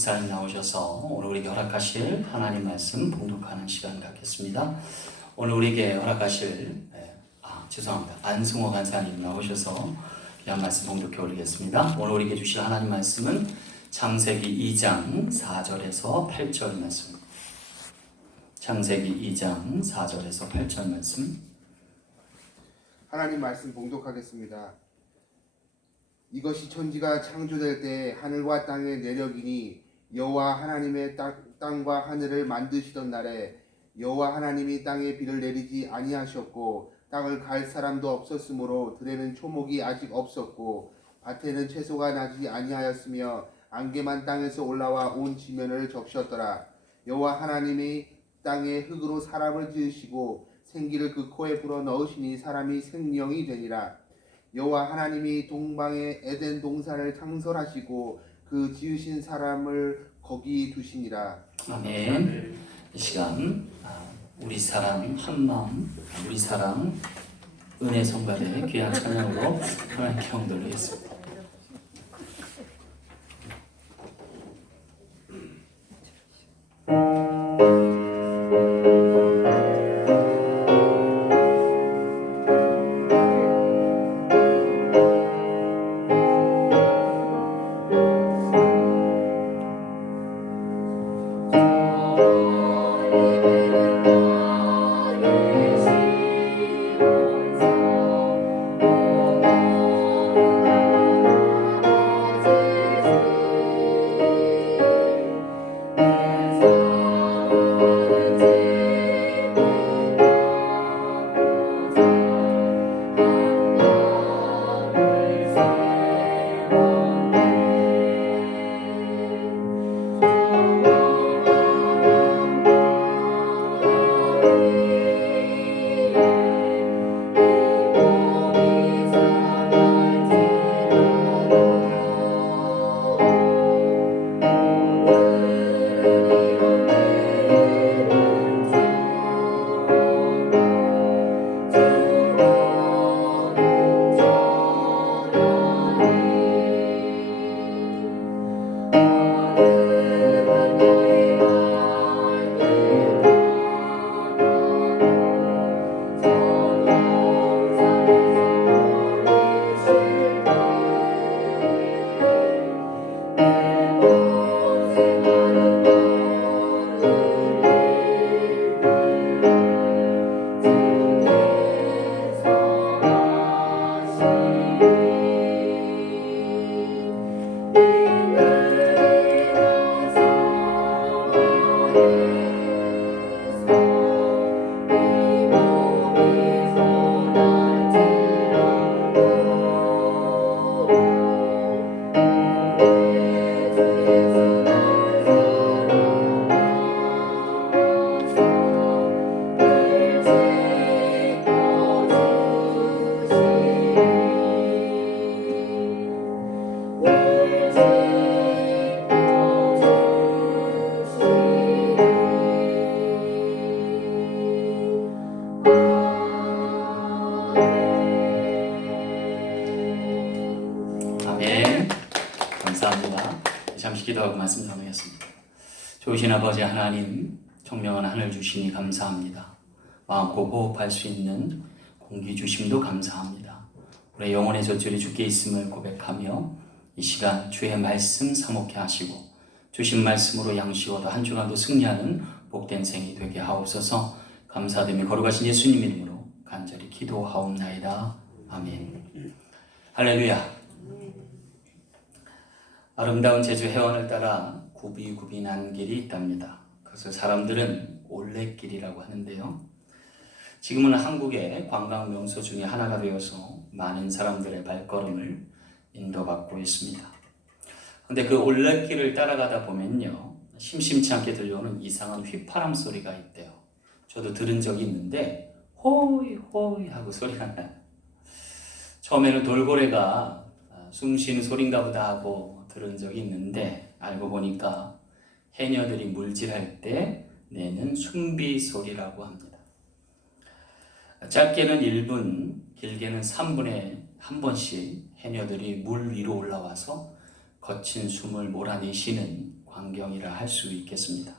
목사님 나오셔서 오늘 우리에게 허락하실 하나님 말씀 봉독하는 시간 갖겠습니다. 오늘 우리에게 허락하실 죄송합니다. 안승호 간사님 나오셔서 귀한 말씀 봉독해 올리겠습니다. 오늘 우리에게 주실 하나님 말씀은 창세기 2장 4절에서 8절 말씀. 창세기 2장 4절에서 8절 말씀. 하나님 말씀 봉독하겠습니다. 이것이 천지가 창조될 때 하늘과 땅의 내력이니 여호와 하나님의 땅과 하늘을 만드시던 날에 여호와 하나님이 땅에 비를 내리지 아니하셨고 땅을 갈 사람도 없었으므로 들에는 초목이 아직 없었고 밭에는 채소가 나지 아니하였으며 안개만 땅에서 올라와 온 지면을 적셨더라. 여호와 하나님이 땅에 흙으로 사람을 지으시고 생기를 그 코에 불어 넣으시니 사람이 생명이 되니라. 여호와 하나님이 동방에 에덴 동산을 창설하시고 그 지으신 사람을 거기 두시니라. 아멘. 이 시간 우리 사랑 한마음, 우리 사랑 은혜 성가대 귀한 찬양으로 하나님께 영돌리겠습니다. 잠시 기도하고 말씀 나누겠습니다. 좋으신 아버지 하나님, 청명한 하늘 주시니 감사합니다. 마음고 호흡할 수 있는 공기 주심도 감사합니다. 우리의 영혼의 젖줄이 주께 있음을 고백하며 이 시간 주의 말씀 사목해 하시고 주신 말씀으로 양식 얻어 한 주간도 승리하는 복된 생이 되게 하옵소서. 감사드리며 거룩하신 예수님 이름으로 간절히 기도하옵나이다. 아멘. 할렐루야. 아름다운 제주 해원을 따라 굽이굽이난 길이 있답니다. 그것을 사람들은 올레길이라고 하는데요. 지금은 한국의 관광 명소 중에 하나가 되어서 많은 사람들의 발걸음을 인도받고 있습니다. 그런데 그 올레길을 따라가다 보면요, 심심치 않게 들려오는 이상한 휘파람 소리가 있대요. 저도 들은 적이 있는데 호이 호이 하고 소리가 나요. 처음에는 돌고래가 숨 쉬는 소린가 보다 하고 들은 적이 있는데 알고 보니까 해녀들이 물질할 때 내는 숨비 소리라고 합니다. 짧게는 1분, 길게는 3분에 한 번씩 해녀들이 물 위로 올라와서 거친 숨을 몰아내쉬는 광경이라 할 수 있겠습니다.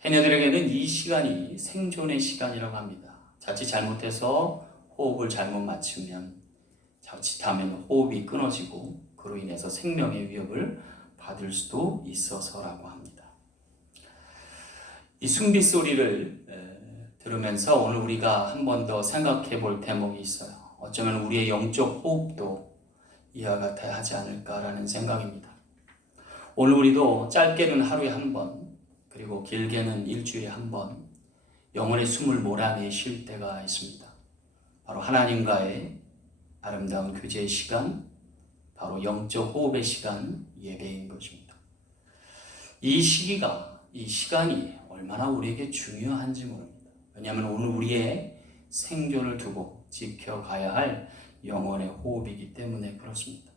해녀들에게는 이 시간이 생존의 시간이라고 합니다. 자칫 잘못해서 호흡을 잘못 맞추면, 자칫하면 호흡이 끊어지고 그로 인해서 생명의 위협을 받을 수도 있어서라고 합니다. 이 숨비 소리를 들으면서 오늘 우리가 한 번 더 생각해 볼 대목이 있어요. 어쩌면 우리의 영적 호흡도 이와 같아야 하지 않을까라는 생각입니다. 오늘 우리도 짧게는 하루에 한 번, 그리고 길게는 일주일에 한 번 영혼의 숨을 몰아내쉴 때가 있습니다. 바로 하나님과의 아름다운 교제의 시간, 바로 영적 호흡의 시간, 예배인 것입니다. 이 시간이 얼마나 우리에게 중요한지 모릅니다. 왜냐하면 오늘 우리의 생존을 두고 지켜가야 할 영혼의 호흡이기 때문에 그렇습니다.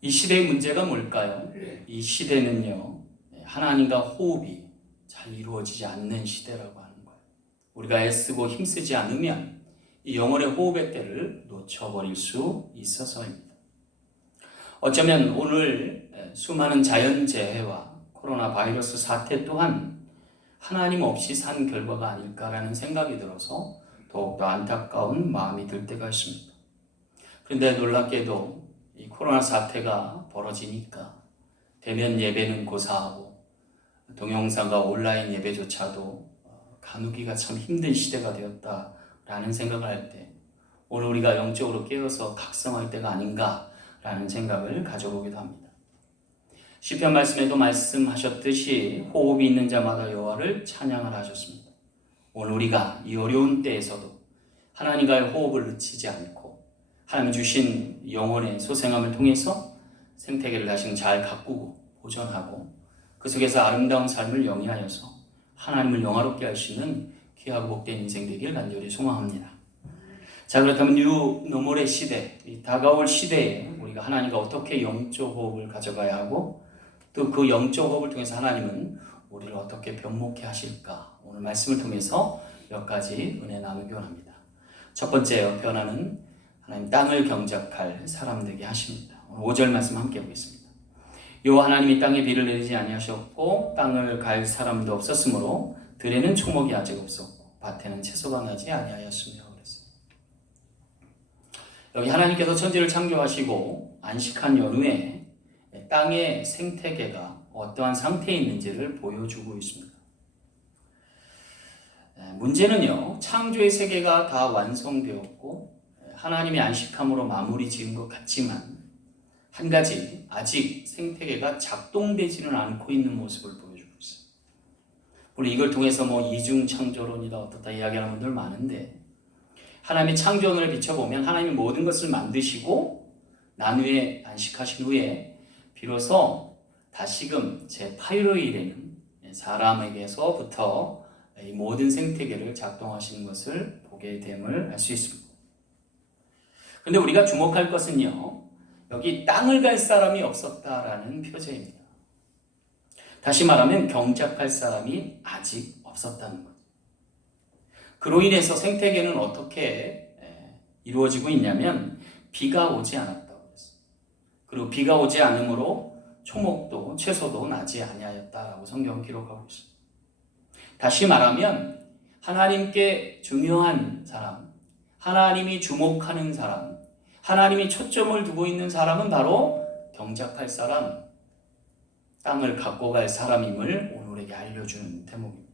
이 시대의 문제가 뭘까요? 이 시대는요, 하나님과 호흡이 잘 이루어지지 않는 시대라고 하는 거예요. 우리가 애쓰고 힘쓰지 않으면 이 영혼의 호흡의 때를 놓쳐버릴 수 있어서입니다. 어쩌면 오늘 수많은 자연재해와 코로나 바이러스 사태 또한 하나님 없이 산 결과가 아닐까라는 생각이 들어서 더욱더 안타까운 마음이 들 때가 있습니다. 그런데 놀랍게도 이 코로나 사태가 벌어지니까 대면 예배는 고사하고 동영상과 온라인 예배조차도 가누기가 참 힘든 시대가 되었다라는 생각을 할 때 오늘 우리가 영적으로 깨어서 각성할 때가 아닌가라는 생각을 가져보기도 합니다. 시편 말씀에도 말씀하셨듯이 호흡이 있는 자마다 여호와를 찬양을 하셨습니다. 오늘 우리가 이 어려운 때에서도 하나님과의 호흡을 늦추지 않고 하나님 주신 영혼의 소생함을 통해서 생태계를 다시 잘 가꾸고 보존하고 그 속에서 아름다운 삶을 영위하여서 하나님을 영화롭게 할 수 있는 귀하고 복된 인생 되길 간절히 소망합니다. 자, 그렇다면 뉴 노멀의 시대, 이 다가올 시대에 우리가 하나님과 어떻게 영적 호흡을 가져가야 하고 또 그 영적 호흡을 통해서 하나님은 우리를 어떻게 변목해 하실까? 오늘 말씀을 통해서 몇 가지 은혜 나누기 원합니다. 첫 번째 변화는 하나님 땅을 경작할 사람 되게 하십니다. 오늘 5절 말씀 함께 보겠습니다. 여호와 하나님이 땅에 비를 내리지 아니하셨고 땅을 갈 사람도 없었으므로 들에는 초목이 아직 없었고 밭에는 채소가 나지 아니하였으며 그랬어요. 여기 하나님께서 천지를 창조하시고 안식한 연후에 땅의 생태계가 어떠한 상태에 있는지를 보여주고 있습니다. 문제는요, 창조의 세계가 다 완성되었고 하나님의 안식함으로 마무리 지은 것 같지만 한 가지 아직 생태계가 작동되지는 않고 있는 모습을 보여주고 있어요. 물론 이걸 통해서 이중 창조론이다 어떻다 이야기하는 분들 많은데 하나님의 창조론을 비춰보면 하나님이 모든 것을 만드시고 난 후에 안식하신 후에 비로소 다시금 제8일에는 사람에게서부터 이 모든 생태계를 작동하시는 것을 보게 됨을 알 수 있습니다. 그런데 우리가 주목할 것은요, 여기 땅을 갈 사람이 없었다라는 표제입니다. 다시 말하면 경작할 사람이 아직 없었다는 거죠. 그로 인해서 생태계는 어떻게 이루어지고 있냐면 비가 오지 않았다고 했어요. 그리고 비가 오지 않으므로 초목도 채소도 나지 아니하였다라고 성경은 기록하고 있습니다. 다시 말하면 하나님께 중요한 사람, 하나님이 주목하는 사람, 하나님이 초점을 두고 있는 사람은 바로 경작할 사람, 땅을 갖고 갈 사람임을 오늘에게 알려주는 대목입니다.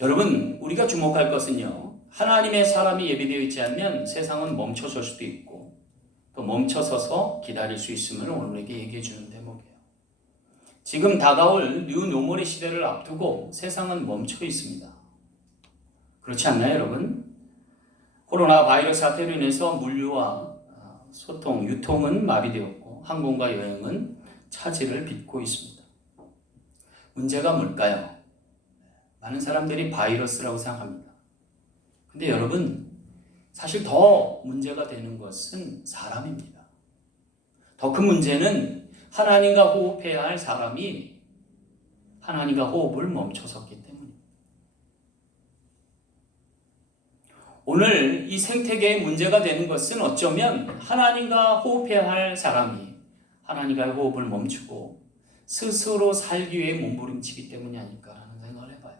여러분, 우리가 주목할 것은요, 하나님의 사람이 예비되어 있지 않으면 세상은 멈춰설 수도 있고 또 멈춰서서 기다릴 수 있음을 오늘에게 얘기해 주는 대목이에요. 지금 다가올 뉴 노멀의 시대를 앞두고 세상은 멈춰 있습니다. 그렇지 않나요, 여러분? 코로나 바이러스 사태로 인해서 물류와 소통, 유통은 마비되었고 항공과 여행은 차질을 빚고 있습니다. 문제가 뭘까요? 많은 사람들이 바이러스라고 생각합니다. 근데 여러분, 사실 더 문제가 되는 것은 사람입니다. 더 큰 문제는 하나님과 호흡해야 할 사람이 하나님과 호흡을 멈춰섰기 때문입니다. 오늘 이 생태계의 문제가 되는 것은 어쩌면 하나님과 호흡해야 할 사람이 하나님과의 호흡을 멈추고 스스로 살기 위해 몸부림치기 때문이 아닐까라는 생각을 해봐요.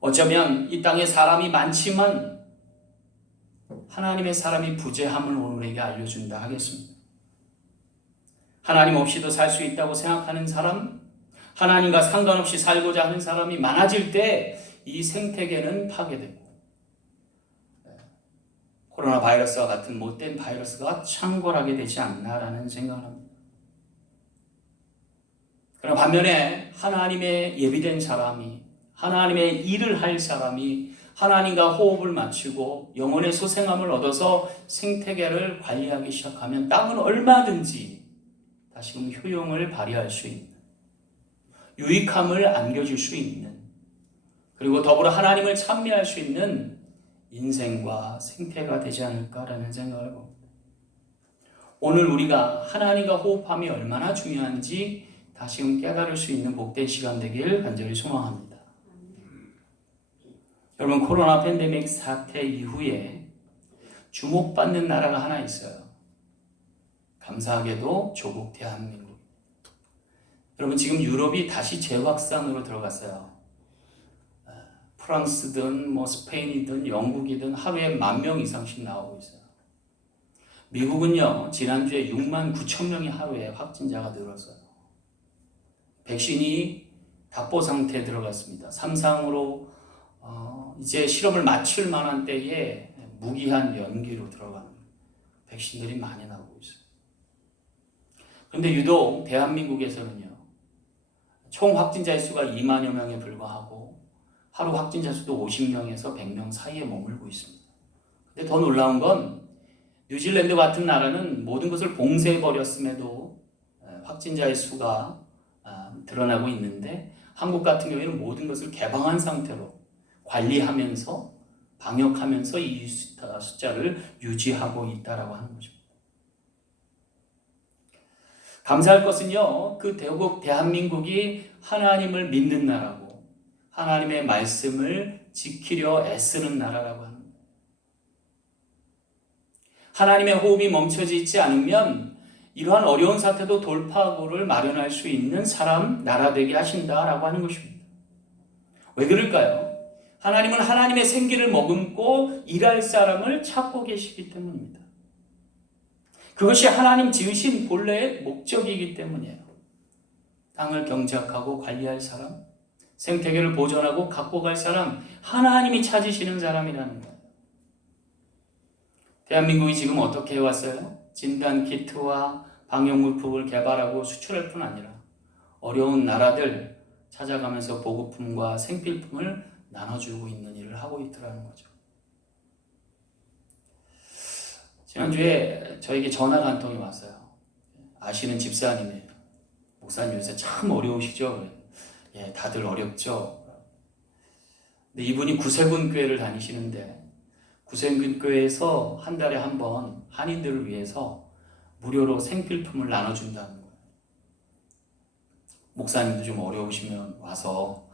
어쩌면 이 땅에 사람이 많지만 하나님의 사람이 부재함을 오늘에게 알려준다 하겠습니다. 하나님 없이도 살 수 있다고 생각하는 사람, 하나님과 상관없이 살고자 하는 사람이 많아질 때 이 생태계는 파괴되고 코로나 바이러스와 같은 못된 바이러스가 창궐하게 되지 않나라는 생각을 합니다. 그러나 반면에 하나님의 예비된 사람이, 하나님의 일을 할 사람이 하나님과 호흡을 맞추고 영혼의 소생함을 얻어서 생태계를 관리하기 시작하면 땅은 얼마든지 다시금 효용을 발휘할 수 있는, 유익함을 안겨줄 수 있는, 그리고 더불어 하나님을 찬미할 수 있는 인생과 생태가 되지 않을까라는 생각을 봅니다. 오늘 우리가 하나님과 호흡함이 얼마나 중요한지 다시금 깨달을 수 있는 복된 시간 되길 간절히 소망합니다. 여러분, 코로나 팬데믹 사태 이후에 주목받는 나라가 하나 있어요. 감사하게도 조국 대한민국. 여러분, 지금 유럽이 다시 재확산으로 들어갔어요. 프랑스든 스페인이든 영국이든 하루에 10,000명 이상씩 나오고 있어요. 미국은요, 지난주에 69,000명이 하루에 확진자가 늘었어요. 백신이 답보 상태에 들어갔습니다. 3상으로 이제 실험을 마칠 만한 때에 무기한 연기로 들어가는 백신들이 많이 나오고 있어요. 그런데 유독 대한민국에서는요, 총 확진자의 수가 20,000여 명에 불과하고 하루 확진자 수도 50명에서 100명 사이에 머물고 있습니다. 근데 더 놀라운 건 뉴질랜드 같은 나라는 모든 것을 봉쇄해버렸음에도 확진자의 수가 드러나고 있는데 한국 같은 경우에는 모든 것을 개방한 상태로 관리하면서 방역하면서 이 숫자를 유지하고 있다라고 하는 거죠. 감사할 것은요, 그 대한민국이 하나님을 믿는 나라고 하나님의 말씀을 지키려 애쓰는 나라라고 합니다. 하나님의 호흡이 멈춰져 있지 않으면 이러한 어려운 사태도 돌파구를 마련할 수 있는 나라 되게 하신다라고 하는 것입니다. 왜 그럴까요? 하나님은 하나님의 생기를 머금고 일할 사람을 찾고 계시기 때문입니다. 그것이 하나님 지으신 본래의 목적이기 때문이에요. 땅을 경작하고 관리할 사람, 생태계를 보존하고 갖고 갈 사람, 하나님이 찾으시는 사람이라는 거예요. 대한민국이 지금 어떻게 해왔어요? 진단 키트와 방역 물품을 개발하고 수출할 뿐 아니라 어려운 나라들 찾아가면서 보급품과 생필품을 나눠주고 있는 일을 하고 있더라는 거죠. 지난주에 저에게 전화가 한 통이 왔어요. 아시는 집사님이에요. 목사님 요새 참 어려우시죠? 예, 다들 어렵죠. 근데 이분이 구세군 교회를 다니시는데 구세군 교회에서 한 달에 한 번 한인들을 위해서 무료로 생필품을 나눠준다는 거예요. 목사님도 좀 어려우시면 와서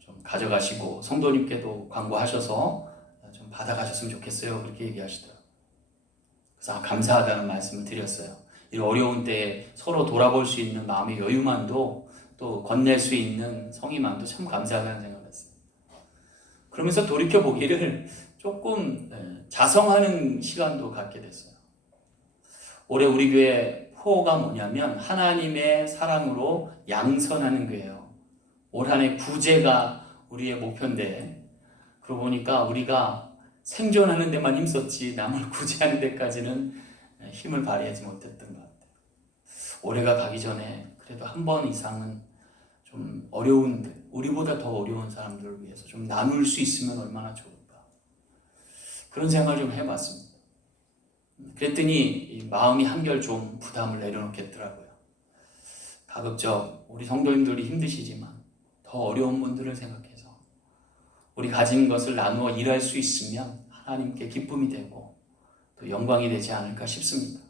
좀 가져가시고 성도님께도 광고하셔서 좀 받아가셨으면 좋겠어요. 그렇게 얘기하시더라고요. 그래서 감사하다는 말씀을 드렸어요. 이 어려운 때에 서로 돌아볼 수 있는 마음의 여유만도 또 건넬 수 있는 성의만도 참 감사하다는 생각을 했어요. 그러면서 돌이켜보기를 조금 자성하는 시간도 갖게 됐어요. 올해 우리 교회 포가 뭐냐면 하나님의 사랑으로 양선하는 교회예요. 올 한 해 구제가 우리의 목표인데 그러고 보니까 우리가 생존하는 데만 힘썼지 남을 구제하는 데까지는 힘을 발휘하지 못했던 것 같아요. 올해가 가기 전에 그래도 한 번 이상은 좀 어려운, 우리보다 더 어려운 사람들을 위해서 좀 나눌 수 있으면 얼마나 좋을까. 그런 생각을 좀 해봤습니다. 그랬더니 마음이 한결 좀 부담을 내려놓겠더라고요. 가급적 우리 성도님들이 힘드시지만 더 어려운 분들을 생각해서 우리 가진 것을 나누어 일할 수 있으면 하나님께 기쁨이 되고 또 영광이 되지 않을까 싶습니다.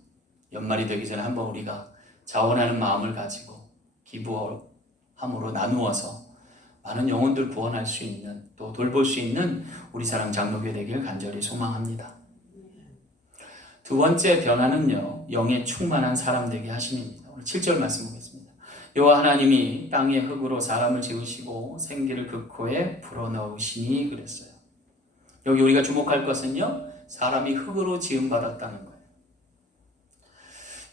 연말이 되기 전에 한번 우리가 자원하는 마음을 가지고 기부함으로 나누어서 많은 영혼들 구원할 수 있는 또 돌볼 수 있는 우리 사랑 장로교회 되길 간절히 소망합니다. 두 번째 변화는요, 영에 충만한 사람 되게 하심입니다. 오늘 7절 말씀 보겠습니다. 여호와 하나님이 땅의 흙으로 사람을 지으시고 생기를 그 코에 불어넣으시니 그랬어요. 여기 우리가 주목할 것은요, 사람이 흙으로 지음받았다는 거예요.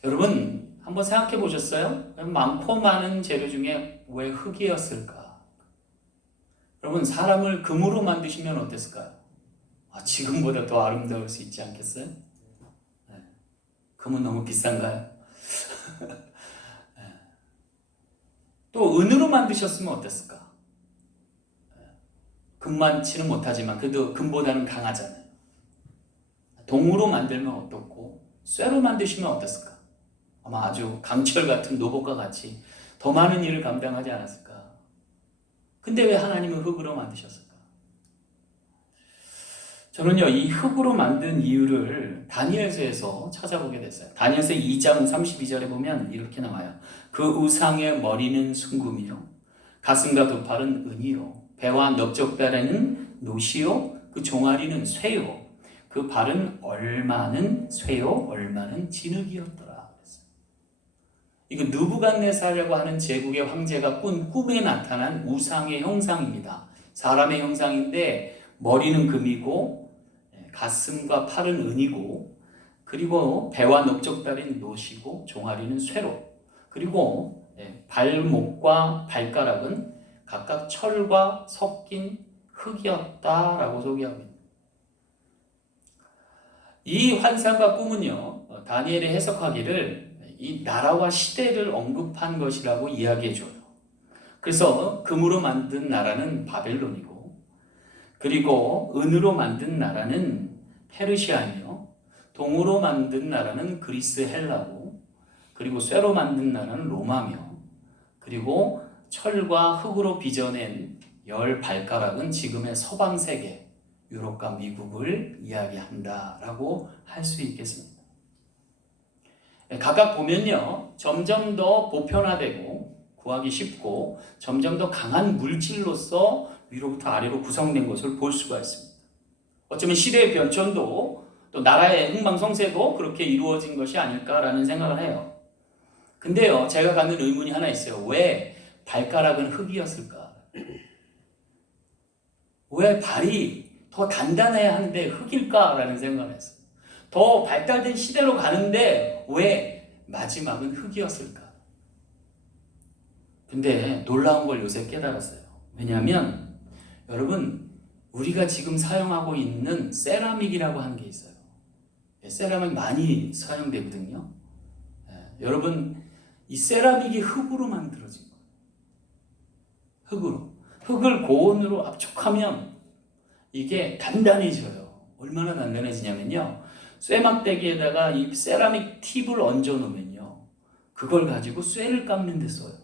여러분 한번 생각해 보셨어요? 많고 많은 재료 중에 왜 흙이었을까? 여러분 사람을 금으로 만드시면 어땠을까요? 지금보다 더 아름다울 수 있지 않겠어요? 네. 금은 너무 비싼가요? 네. 또 은으로 만드셨으면 어땠을까? 네. 금만치는 못하지만 그래도 금보다는 강하잖아요. 동으로 만들면 어떻고 쇠로 만드시면 어땠을까? 아마 아주 강철 같은 노봇과 같이 더 많은 일을 감당하지 않았을까? 근데 왜 하나님은 흙으로 만드셨을까? 저는요, 이 흙으로 만든 이유를 다니엘서에서 찾아보게 됐어요. 다니엘서 2장 32절에 보면 이렇게 나와요. 그 우상의 머리는 순금이요, 가슴과 두 팔은 은이요, 배와 넓적다리는 노시요, 그 종아리는 쇠요, 그 발은 얼마는 쇠요, 얼마는 진흙이었더라. 이거 느부갓네살이라고 하는 제국의 황제가 꾼 꿈에 나타난 우상의 형상입니다. 사람의 형상인데 머리는 금이고 가슴과 팔은 은이고 그리고 배와 넓적다리는 노시고 종아리는 쇠로 그리고 발목과 발가락은 각각 철과 섞인 흙이었다라고 소개합니다. 이 환상과 꿈은요, 다니엘이 해석하기를 이 나라와 시대를 언급한 것이라고 이야기해줘요. 그래서 금으로 만든 나라는 바벨론이고 그리고 은으로 만든 나라는 페르시아이며 동으로 만든 나라는 그리스 헬라고 그리고 쇠로 만든 나라는 로마며 그리고 철과 흙으로 빚어낸 10발가락은 지금의 서방 세계 유럽과 미국을 이야기한다라고 할 수 있겠습니다. 각각 보면요, 점점 더 보편화되고 구하기 쉽고 점점 더 강한 물질로서 위로부터 아래로 구성된 것을 볼 수가 있습니다. 어쩌면 시대의 변천도 또 나라의 흥망성쇠도 그렇게 이루어진 것이 아닐까라는 생각을 해요. 근데요, 제가 갖는 의문이 하나 있어요. 왜 발가락은 흙이었을까? 왜 발이 더 단단해야 하는데 흙일까라는 생각을 했어요. 더 발달된 시대로 가는데 왜 마지막은 흙이었을까? 근데 놀라운 걸 요새 깨달았어요. 왜냐하면 여러분 우리가 지금 사용하고 있는 세라믹이라고 하는 게 있어요. 세라믹 많이 사용되거든요. 여러분 이 세라믹이 흙으로 만들어진 거예요. 흙으로. 흙을 고온으로 압축하면 이게 단단해져요. 얼마나 단단해지냐면요. 쇠막대기에다가 이 세라믹 팁을 얹어 놓으면요. 그걸 가지고 쇠를 깎는 데 써요.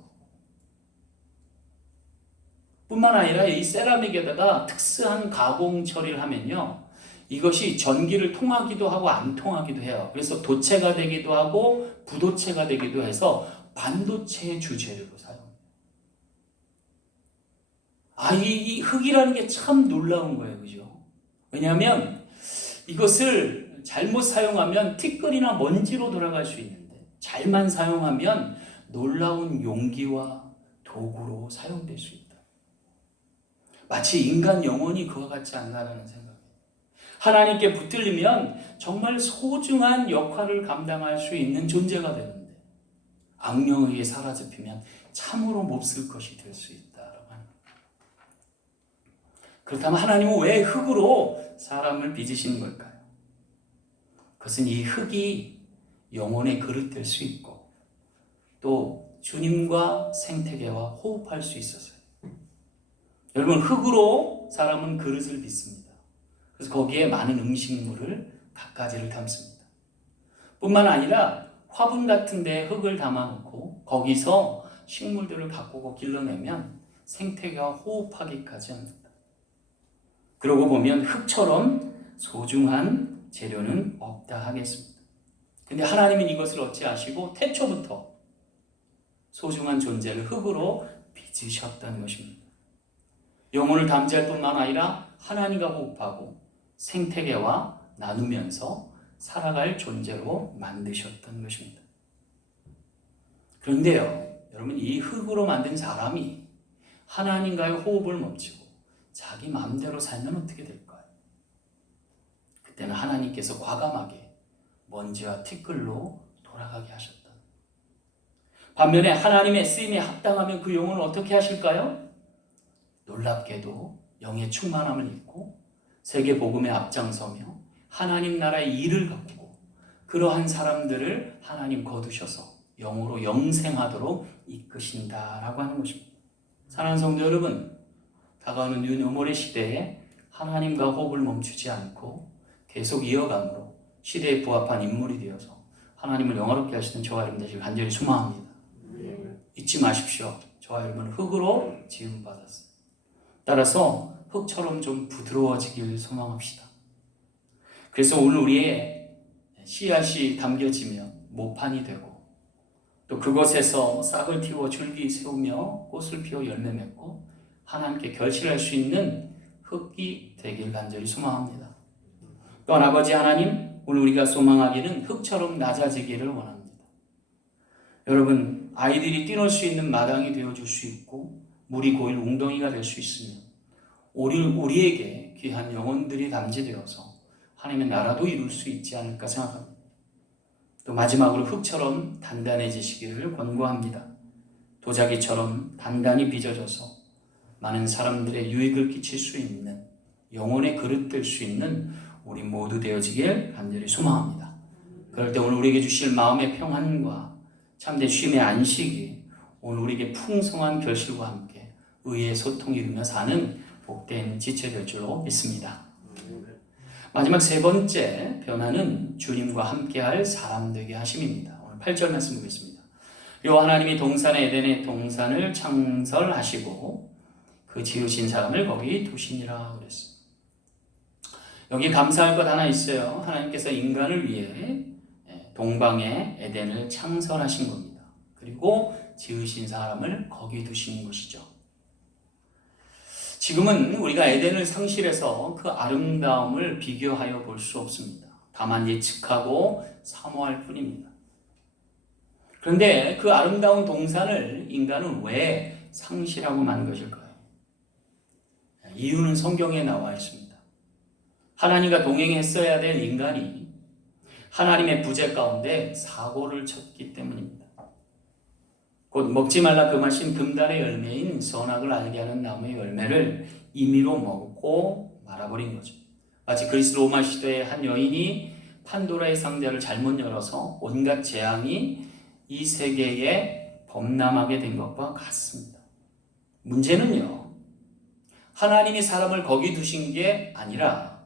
뿐만 아니라 이 세라믹에다가 특수한 가공 처리를 하면요. 이것이 전기를 통하기도 하고 안 통하기도 해요. 그래서 도체가 되기도 하고 부도체가 되기도 해서 반도체의 주재료로 사용해요. 이 흙이라는 게 참 놀라운 거예요. 그죠? 왜냐하면 이것을 잘못 사용하면 티끌이나 먼지로 돌아갈 수 있는데 잘만 사용하면 놀라운 용기와 도구로 사용될 수 있다. 마치 인간 영혼이 그와 같지 않나라는 생각이에요. 하나님께 붙들리면 정말 소중한 역할을 감당할 수 있는 존재가 되는데 악령에게 사로잡히면 참으로 몹쓸 것이 될 수 있다라고 합니다. 그렇다면 하나님은 왜 흙으로 사람을 빚으시는 걸까요? 그것은 이 흙이 영혼의 그릇 될 수 있고 또 주님과 생태계와 호흡할 수 있어서요. 여러분 흙으로 사람은 그릇을 빚습니다. 그래서 거기에 많은 음식물을 갖가지를 담습니다. 뿐만 아니라 화분 같은 데 흙을 담아놓고 거기서 식물들을 가꾸고 길러내면 생태계와 호흡하기까지 합니다. 그러고 보면 흙처럼 소중한 재료는 없다 하겠습니다. 근데 하나님은 이것을 어찌하시고 태초부터 소중한 존재를 흙으로 빚으셨다는 것입니다. 영혼을 담지할 뿐만 아니라 하나님과 호흡하고 생태계와 나누면서 살아갈 존재로 만드셨던 것입니다. 그런데요, 여러분, 이 흙으로 만든 사람이 하나님과의 호흡을 멈추고 자기 마음대로 살면 어떻게 될까요? 그때는 하나님께서 과감하게 먼지와 티끌로 돌아가게 하셨다. 반면에 하나님의 쓰임에 합당하면 그 영혼을 어떻게 하실까요? 놀랍게도 영의 충만함을 입고 세계 복음에 앞장서며 하나님 나라의 일을 가꾸고 그러한 사람들을 하나님 거두셔서 영으로 영생하도록 이끄신다라고 하는 것입니다. 사랑하는 성도 여러분, 다가오는 뉴노멀의 시대에 하나님과 호흡을 멈추지 않고 계속 이어감으로 시대에 부합한 인물이 되어서 하나님을 영화롭게 하시는 저와 여러분 되시길 간절히 소망합니다. 잊지 마십시오. 저와 여러분은 흙으로 지음받았어요. 따라서 흙처럼 좀 부드러워지길 소망합시다. 그래서 오늘 우리의 씨앗이 담겨지며 모판이 되고 또 그곳에서 싹을 틔워 줄기 세우며 꽃을 피워 열매 맺고 하나님께 결실할 수 있는 흙이 되길 간절히 소망합니다. 또한 아버지 하나님, 오늘 우리가 소망하기는 흙처럼 낮아지기를 원합니다. 여러분, 아이들이 뛰놀 수 있는 마당이 되어줄 수 있고 물이 고일 웅덩이가 될 수 있으며 우리에게 귀한 영혼들이 담지되어서 하나님의 나라도 이룰 수 있지 않을까 생각합니다. 또 마지막으로 흙처럼 단단해지시기를 권고합니다. 도자기처럼 단단히 빚어져서 많은 사람들의 유익을 끼칠 수 있는 영혼의 그릇 될 수 있는 우리 모두 되어지길 간절히 소망합니다. 그럴 때 오늘 우리에게 주실 마음의 평안과 참된 쉼의 안식이 오늘 우리에게 풍성한 결실과 함께 의의 소통이 이루며 사는 복된 지체 될 줄로 믿습니다. 마지막 세 번째 변화는 주님과 함께할 사람 되게 하심입니다. 오늘 8절 말씀 보겠습니다. 요 하나님이 동산의 에덴의 동산을 창설하시고 그 지으신 사람을 거기 두시니라 그랬어요. 여기 감사할 것 하나 있어요. 하나님께서 인간을 위해 동방의 에덴을 창설하신 겁니다. 그리고 지으신 사람을 거기 두시는 것이죠. 지금은 우리가 에덴을 상실해서 그 아름다움을 비교하여 볼 수 없습니다. 다만 예측하고 사모할 뿐입니다. 그런데 그 아름다운 동산을 인간은 왜 상실하고 만 것일까요? 이유는 성경에 나와 있습니다. 하나님과 동행했어야 될 인간이 하나님의 부재 가운데 사고를 쳤기 때문입니다. 곧 먹지 말라 금하신 금달의 열매인 선악을 알게 하는 나무의 열매를 임의로 먹고 말아버린 거죠. 마치 그리스 로마 시대의 한 여인이 판도라의 상자를 잘못 열어서 온갖 재앙이 이 세계에 범람하게 된 것과 같습니다. 문제는요, 하나님이 사람을 거기 두신 게 아니라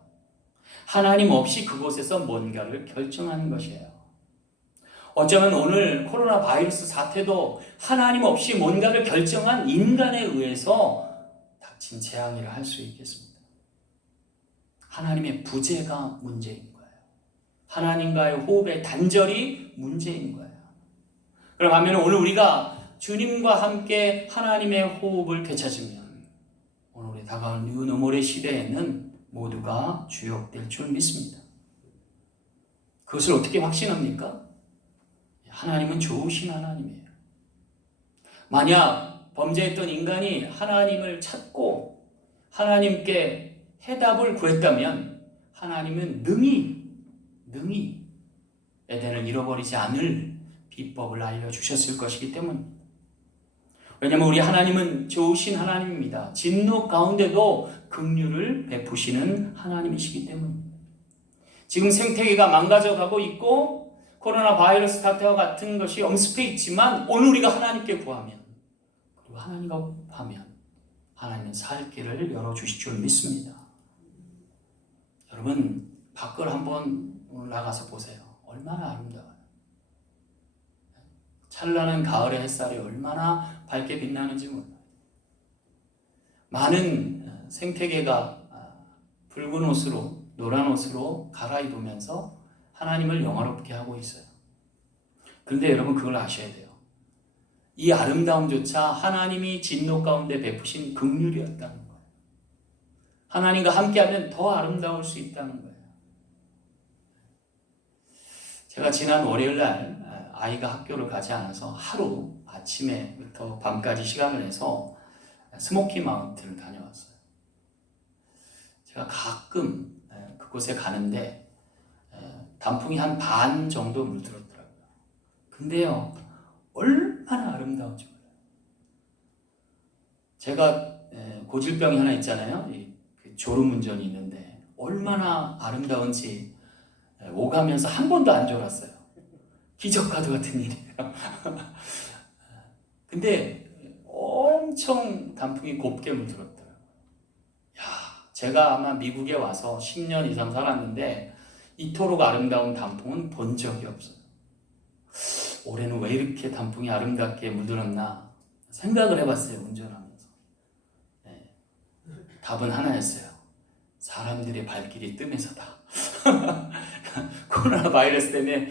하나님 없이 그곳에서 뭔가를 결정하는 것이에요. 어쩌면 오늘 코로나 바이러스 사태도 하나님 없이 뭔가를 결정한 인간에 의해서 닥친 재앙이라 할 수 있겠습니다. 하나님의 부재가 문제인 거예요. 하나님과의 호흡의 단절이 문제인 거예요. 그럼 반면에 오늘 우리가 주님과 함께 하나님의 호흡을 되찾으면 오늘 우리 다가올 뉴노멀의 시대에는 모두가 주역될 줄 믿습니다. 그것을 어떻게 확신합니까? 하나님은 좋으신 하나님이에요. 만약 범죄했던 인간이 하나님을 찾고 하나님께 해답을 구했다면 하나님은 능히 에덴을 잃어버리지 않을 비법을 알려주셨을 것이기 때문입니다. 왜냐하면 우리 하나님은 좋으신 하나님입니다. 진노 가운데도 긍휼을 베푸시는 하나님이시기 때문입니다. 지금 생태계가 망가져가고 있고 코로나 바이러스 사태와 같은 것이 엄습해 있지만 오늘 우리가 하나님께 구하면 그리고 하나님과 호흡하면 하나님은 살 길을 열어주실 줄 믿습니다. 여러분 밖을 한번 오늘 나가서 보세요. 얼마나 아름다워요. 찬란한 가을의 햇살이 얼마나 밝게 빛나는지 몰라요. 많은 생태계가 붉은 옷으로 노란 옷으로 갈아입으면서 하나님을 영화롭게 하고 있어요. 그런데 여러분 그걸 아셔야 돼요. 이 아름다움조차 하나님이 진노 가운데 베푸신 긍휼이었다는 거예요. 하나님과 함께하면 더 아름다울 수 있다는 거예요. 제가 지난 월요일 날 아이가 학교를 가지 않아서 하루 아침에부터 밤까지 시간을 내서 스모키 마운틴을 다녀왔어요. 제가 가끔 그곳에 가는데 단풍이 한 반 정도 물들었더라고요. 근데요, 얼마나 아름다운지 몰라요. 제가 고질병이 하나 있잖아요. 그 졸음운전이 있는데 얼마나 아름다운지 오가면서 한 번도 안 졸았어요. 기적과도 같은 일이에요. 근데 엄청 단풍이 곱게 물들었더라고요. 야, 제가 아마 미국에 와서 10년 이상 살았는데 이토록 아름다운 단풍은 본 적이 없어요. 올해는 왜 이렇게 단풍이 아름답게 물들었나 생각을 해봤어요, 운전하면서. 네, 답은 하나였어요. 사람들의 발길이 뜸해서다. 코로나 바이러스 때문에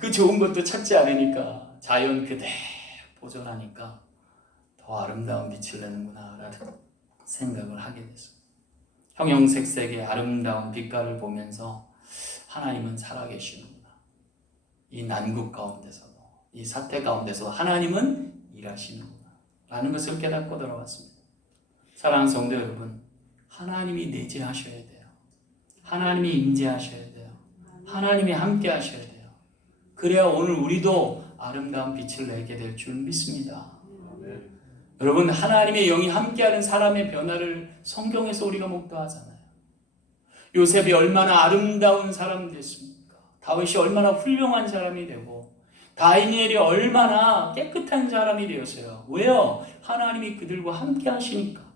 그 좋은 것도 찾지 않으니까 자연 그대로 보존하니까 더 아름다운 빛을 내는구나 라는 생각을 하게 됐어요. 형형색색의 아름다운 빛깔을 보면서 하나님은 살아계시는구나. 이 난국 가운데서도, 이 사태 가운데서 하나님은 일하시는구나 라는 것을 깨닫고 돌아왔습니다. 사랑하는 성도 여러분, 하나님이 내재하셔야 돼요. 하나님이 임재하셔야 돼요. 하나님이 함께 하셔야 돼요. 그래야 오늘 우리도 아름다운 빛을 내게 될 줄 믿습니다. 여러분, 하나님의 영이 함께하는 사람의 변화를 성경에서 우리가 목도하잖아요. 요셉이 얼마나 아름다운 사람이 됐습니까? 다윗이 얼마나 훌륭한 사람이 되고 다니엘이 얼마나 깨끗한 사람이 되었어요. 왜요? 하나님이 그들과 함께 하시니까.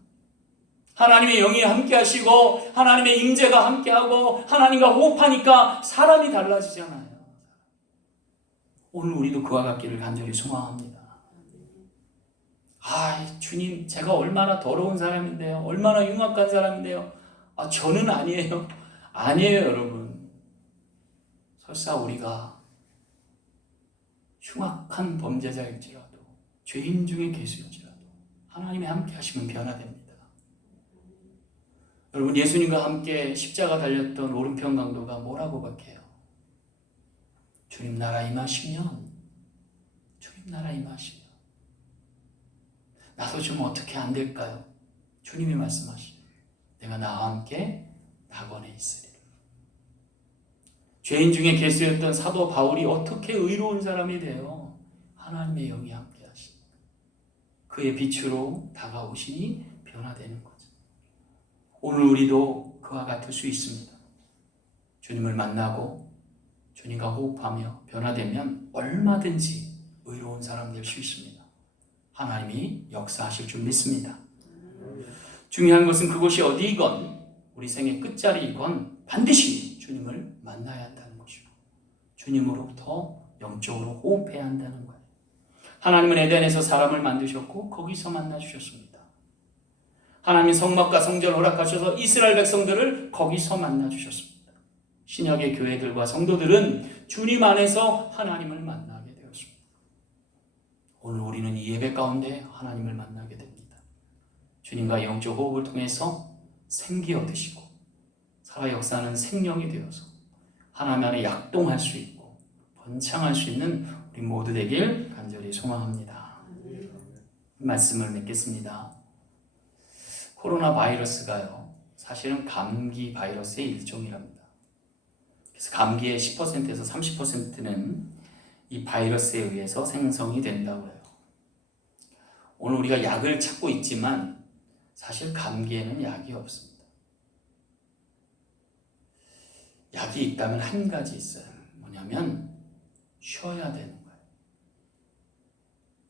하나님의 영이 함께 하시고 하나님의 임재가 함께하고 하나님과 호흡하니까 사람이 달라지잖아요. 오늘 우리도 그와 같기를 간절히 소망합니다. 주님, 제가 얼마나 더러운 사람인데요. 얼마나 흉악한 사람인데요. 저는 아니에요. 아니에요, 여러분. 설사 우리가 흉악한 범죄자일지라도, 죄인 중에 계수일지라도 하나님이 함께 하시면 변화됩니다. 여러분, 예수님과 함께 십자가 달렸던 오른편 강도가 뭐라고 고백해요? 주님 나라 임하시면, 주님 나라 임하시면 나도 좀 어떻게 안 될까요? 주님이 말씀하시죠. 내가 나와 함께 낙원에 있으리라. 죄인 중에 계수였던 사도 바울이 어떻게 의로운 사람이 돼요? 하나님의 영이 함께 하시니까. 그의 빛으로 다가오시니 변화되는 거죠. 오늘 우리도 그와 같을 수 있습니다. 주님을 만나고 주님과 호흡하며 변화되면 얼마든지 의로운 사람 될 수 있습니다. 하나님이 역사하실 줄 믿습니다. 중요한 것은 그곳이 어디이건 우리 생의 끝자리이건 반드시 주님을 만나야 한다는 것이고 주님으로부터 영적으로 호흡해야 한다는 거예요. 하나님은 에덴에서 사람을 만드셨고 거기서 만나 주셨습니다. 하나님이 성막과 성전을 허락하셔서 이스라엘 백성들을 거기서 만나 주셨습니다. 신약의 교회들과 성도들은 주님 안에서 하나님을 만나게 되었습니다. 오늘 우리는 이 예배 가운데 하나님을 만나게 됩니다. 주님과 영적 호흡을 통해서 생기 얻으시고 살아 역사하는 생명이 되어서 하나님 안에 약동할 수 있고 번창할 수 있는 우리 모두 되길 간절히 소망합니다. 말씀을 맺겠습니다. 코로나 바이러스가요, 사실은 감기 바이러스의 일종이랍니다. 그래서 감기의 10%에서 30%는 이 바이러스에 의해서 생성이 된다고 해요. 오늘 우리가 약을 찾고 있지만 사실 감기에는 약이 없습니다. 약이 있다면 한 가지 있어요. 뭐냐면 쉬어야 되는 거예요.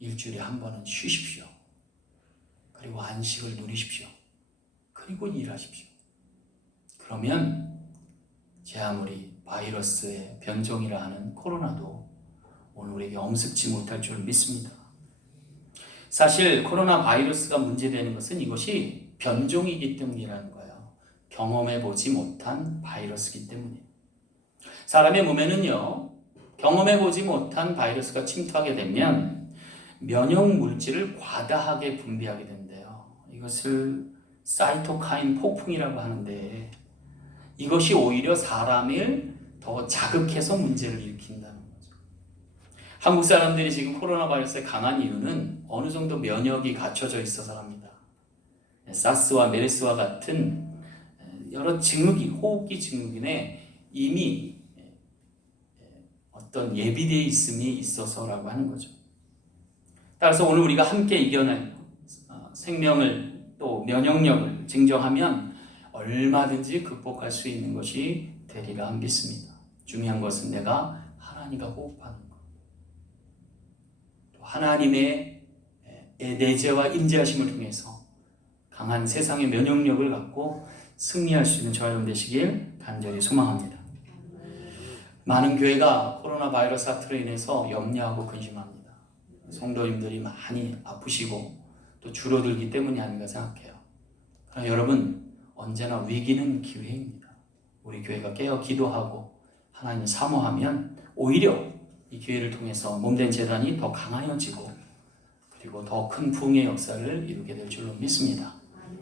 일주일에 한 번은 쉬십시오. 그리고 안식을 누리십시오. 그리고 일하십시오. 그러면 제 아무리 바이러스의 변종이라 하는 코로나도 오늘 우리에게 엄습지 못할 줄 믿습니다. 사실 코로나 바이러스가 문제되는 것은 이것이 변종이기 때문이라는 거예요. 경험해보지 못한 바이러스이기 때문이에요. 사람의 몸에는요, 경험해보지 못한 바이러스가 침투하게 되면 면역 물질을 과다하게 분비하게 된대요. 이것을 사이토카인 폭풍이라고 하는데 이것이 오히려 사람을 더 자극해서 문제를 일으킨다는 거죠. 한국 사람들이 지금 코로나 바이러스에 강한 이유는 어느 정도 면역이 갖춰져 있어서랍니다. 사스와 메르스와 같은 여러 증후기, 호흡기 증후군에 이미 어떤 예비되어 있음이 있어서라고 하는 거죠. 따라서 오늘 우리가 함께 이겨낼 생명을 또 면역력을 증정하면 얼마든지 극복할 수 있는 것이 되리라 믿습니다. 중요한 것은 내가 하나님과 호흡하는 것. 또 하나님의 내재와 임재하심을 통해서 강한 세상의 면역력을 갖고 승리할 수 있는 저와 여러분 되시길 간절히 소망합니다. 많은 교회가 코로나 바이러스 사태로 인해서 염려하고 근심합니다. 성도님들이 많이 아프시고 또 줄어들기 때문이 아닌가 생각해요. 그러나 여러분, 언제나 위기는 기회입니다. 우리 교회가 깨어 기도하고 하나님을 사모하면 오히려 이 기회를 통해서 몸된 재단이 더 강하여지고 그리고 더 큰 부흥의 역사를 이루게 될 줄로 믿습니다.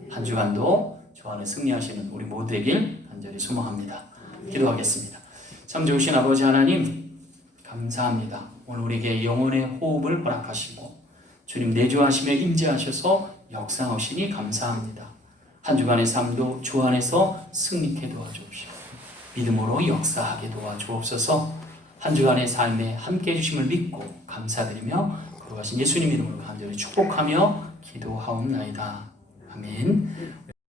한 주간도 주 안에 승리하시는 우리 모두 되길 간절히 소망합니다. 기도하겠습니다. 참 좋으신 아버지 하나님, 감사합니다. 오늘 우리에게 영혼의 호흡을 허락하시고 주님 내주하심에 임재하셔서 역사하시니 감사합니다. 한 주간의 삶도 주 안에서 승리케 도와주옵시고 믿음으로 역사하게 도와주옵소서. 한 주간의 삶에 함께해 주심을 믿고 감사드리며 거룩하신 예수님 이름으로 간절히 축복하며 기도하옵나이다. 아멘.